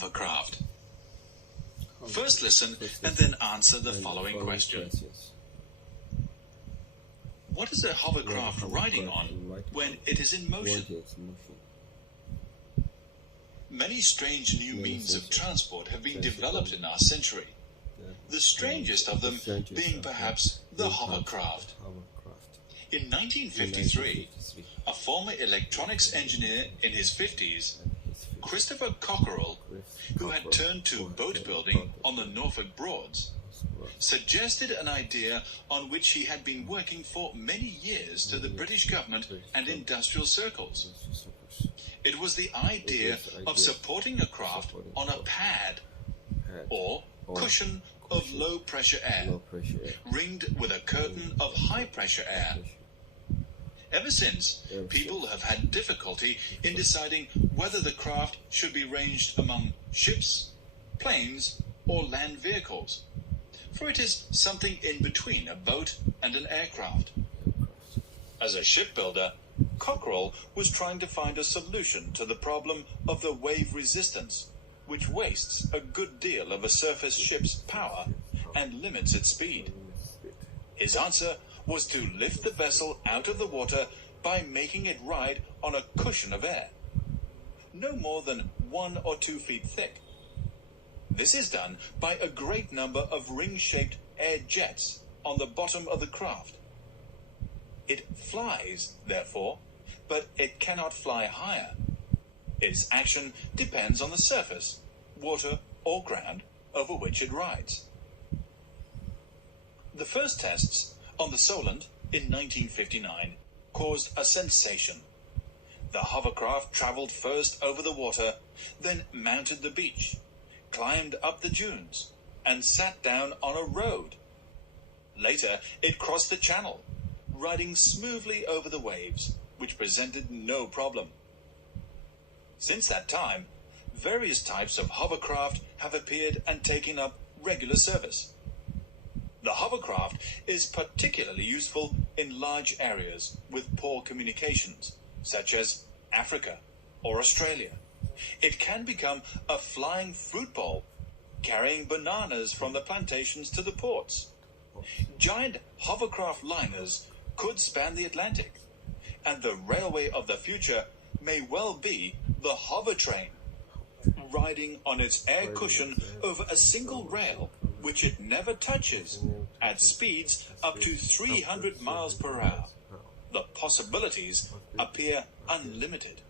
hovercraft? First listen and then answer the following question. What is a hovercraft riding on when it is in motion? Many strange new means of transport have been developed in our century, the strangest of them being perhaps the hovercraft. In 1953, a former electronics engineer in his 50s, Christopher Cockerell, who had turned to boat building on the Norfolk Broads, suggested an idea on which he had been working for many years to the British government and industrial circles. It was the idea of supporting a craft on a pad or cushion of low-pressure air, ringed with a curtain of high-pressure air. Ever since, people have had difficulty in deciding whether the craft should be ranged among ships, planes, or land vehicles, for it is something in between a boat and an aircraft. As a shipbuilder, Cockerell was trying to find a solution to the problem of the wave resistance, which wastes a good deal of a surface ship's power and limits its speed. His answer was to lift the vessel out of the water by making it ride on a cushion of air, no more than 1 or 2 feet thick. This is done by a great number of ring-shaped air jets on the bottom of the craft. It flies, therefore, but it cannot fly higher. Its action depends on the surface, water or ground, over which it rides. The first tests on the Solent in 1959 caused a sensation. The hovercraft traveled first over the water, then mounted the beach, climbed up the dunes, and sat down on a road. Later, it crossed the channel, riding smoothly over the waves, which presented no problem. Since that time, various types of hovercraft have appeared and taken up regular service. The hovercraft is particularly useful in large areas with poor communications, such as Africa or Australia. It can become a flying fruit bowl, carrying bananas from the plantations to the ports. Giant hovercraft liners could span the Atlantic, and the railway of the future may well be the hover train, riding on its air cushion over a single rail which it never touches, at speeds up to 300 miles per hour. The possibilities appear unlimited.